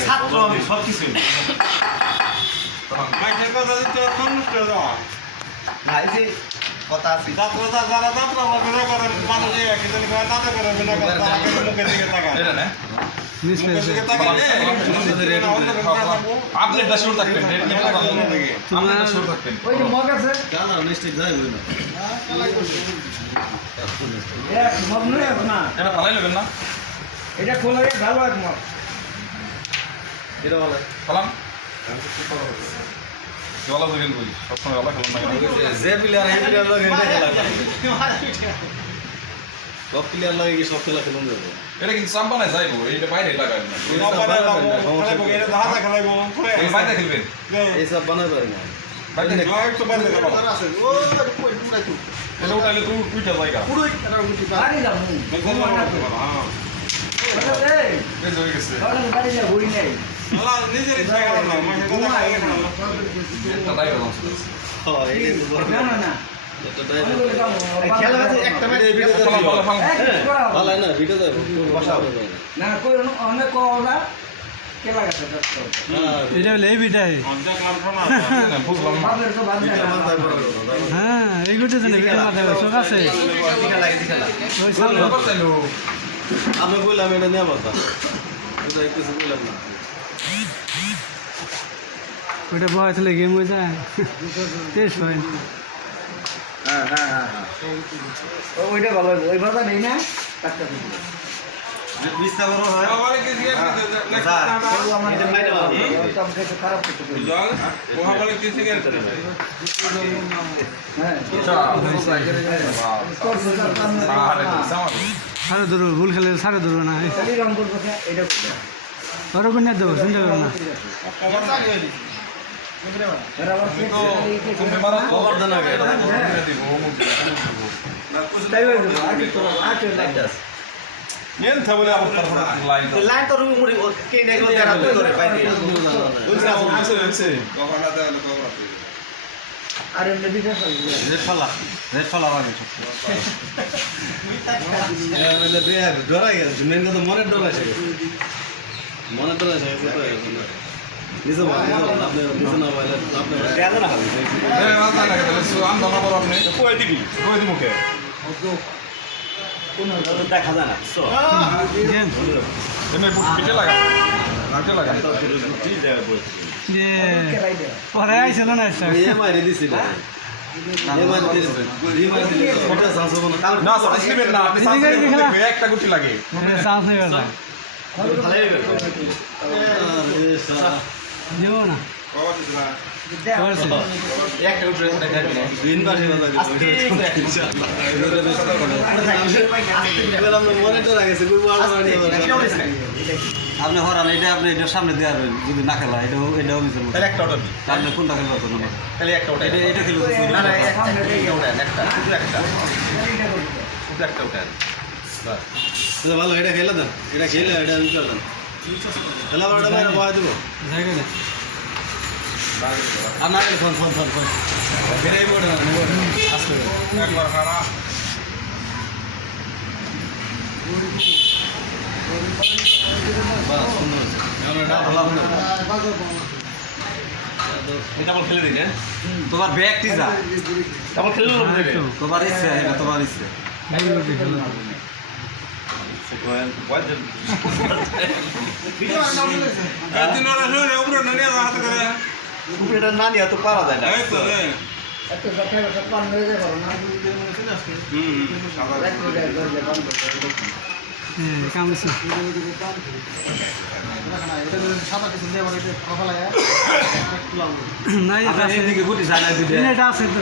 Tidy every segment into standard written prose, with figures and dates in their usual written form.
ছাত্র আমি সব কিছু না এই যে কথা আছে আপনি শুরু থাকবেন ওই যে মগ আছে কালার মিস্টেক যায় না এক মগ নয় না এটা ভালোই নেবেন না এটা খোলা রে ভালো এক মগ এটা বলে খেলাম জলা তো খেলবই সবসময় জলা খেলাম না যে প্লেয়ার এই প্লেয়ার লাগে এটা খেলা সব প্লেয়ার লাগে কি সব খেলা খেলুন যাবে এটা কিন্তু চাম্পা নাই যাইবো এইটা বাইরে লাগাবেন না বাইরে খেলবেন এই সব বানাই পারে না বাইরে এটা উঠাইলে তুই উইটা জায়গা বাড়ি যাবো এই এই হয়ে গেছে বাড়ি যা হই নাই এটা দাইবা না হ্যাঁ এই না না না খেলা আছে একটা ম্যাচ এই ভিডিওতে ভালো না ভিডিও দেব বসা হবে না কই অনেক কোলা কেলা গেছে এটা হলো এই বিটাই বুঝলাম না বাদের তো বাদ না হ্যাঁ এই গুটি তো বিটার মাথায় শোক আছে ওই সাল আমি বললাম এটা নিয়ে কথা এটা কিছু বললাম না ওইটা বয়সলে গেম হয়ে যায় টেস্ট হয় হ্যাঁ হ্যাঁ হ্যাঁ ওইটা ভালো ওই ভাষা নেই না টাকা বিস্তার বড় হয় এটা মাইনে ভালো খারাপ কিছু সাড়ে ধরবো ভুল খেলে সাড়ে ধরবো না এটা ওর কোন দেবো চিন্তা করো না গোবর্ধন আগে লাইন তো রুমে মুড়ি কে নেই যারা করে বাইরে আর রেড ফলা মানে ডরাই গেছে মেন কথা মনের ডর আছে মনের ডর আছে নিজে আপনি নিজে না বলে আপনি কেন না এই মাথা লাগে তাহলে আম দানা বড় আপনি কই দিবি কই দিমু কে দেখা যায় না এমনি পিঠে লাগা পিঠে লাগা যে পরে আইছিল না মারি দিছি না না সাইজ দিবেন না আপনি সাইজ দিবেন একটা গুটি লাগে চান্স নেই বেলা দেবো না আপনি হরান এটা আপনি এটার সামনে দিয়ে আসবেন যদি না খেলা এটাও এটাও তাহলে একটা অর্ডার দিই আপনি কোনটা খেলবো তো না তাহলে একটা অর্ডার এটা এটা খেলবো না না একটা একটা ওটা ভালো এটা খেলে দেন এটা খেলে এটা আমি করলাম খেলা বড়টা মেরে বয় দেবো জায়গা নেই আর না ফোন ফোন ফোন ফোন ফিরাই বোর্ড আসলে একবার খারা বাস সুন্দর আমরা ভালো এটা বল খেলে দিন তোমার ব্যাগটি যা কেবল খেলে লোক দেবে তোমার ইচ্ছে এটা তোমার ইচ্ছে এই গুটি খেলো এটা না নিয়ে তো পারা যায় না একটা কথা পান হয়ে যায় না হ্যাঁ কামছে না এটা আছে এদিকে গুটি যায় না দুটো এটা আছে তো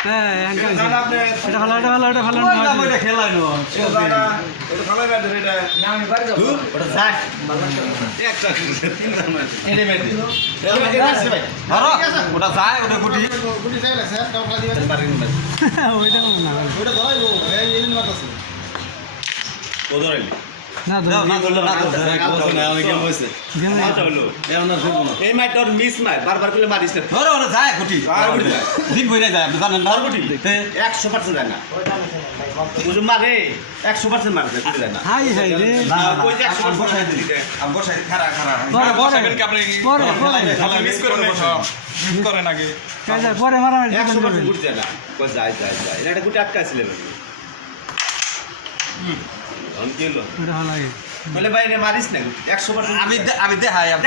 হ্যাঁ এটা ভালো এটা ভালো এটা ভালো এটা খেলাই নো আমি বাড়ি যাবো ওটা যাক একটা তিনটা ম্যাচ এনে মেদি ধরো ওটা যায় ওটা গুটি গুটি চাইলে স্যার দাও খেলা দিবেন পারিন না ওইটা না ওটা ধরাইবো এই মাছ আছে ও ধরাইলি না এক বছর না অনেক গেম হয়েছে গেমে এখন আর ফিরবো না এই মাই তোর মিস মাই বারবার করে মারিস না ধরো ওরা যায় গুটি দিন বইরে যায় আপনি জানেন না গুটি 100% যায় না বুঝুন মারে 100% মারে যায় না হাই হাই রে কই যে 100% বসাই দিলি আমি বসাই খারা খারা পরে, বসাবেন কি আপনি পরে, পরে। মিস করেন মিস করেন আগে কাজে পরে মারামারি 100% গুটি যায় না কই যায় এটা গুটি আটকাইছিল অন কি হলো ওটা ভালো লাগে বলে ভাই রে মারিস না 100% আমি দেখাই আপনি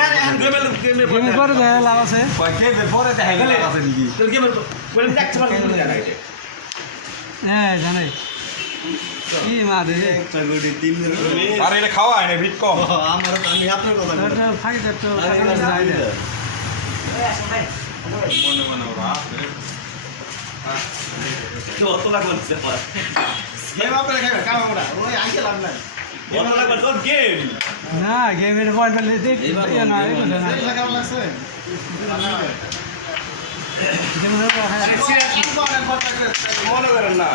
গেমে পরে দেয় লাভ আছে কয় কে পরে দেখাই আছে নাকি তোর গেমের বলে 100% গুটি যায় না এটা হ্যাঁ জানে কি মারে রে একটা গুটি 3 দিন আর এটা খাওয়া হয় না ভিট কম আমার আমি আপনার কথা বলি ওটা ফাঁকি তো যায় না মনে মনে ওরা তো অত লাগবে না গেম আপনারা খাবেন কাম আমরা ওই আইতে লাভ নাই অত লাগবে তোর গেম না গেমের পয়েন্ট পেলে দেখ না এটা না কেমন লাগছে গেমের মনে করেন না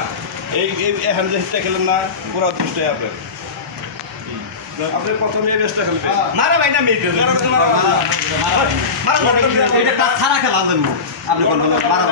এই এখন যে হিটটা খেলেন না পুরো দুষ্ট আপনার আপনি প্রথমে এই ম্যাচটা খেলবেন মারা ভাই না মেয়ে মারা এটা ছাড়া খেলা দেন আপনি কোন মারা মারা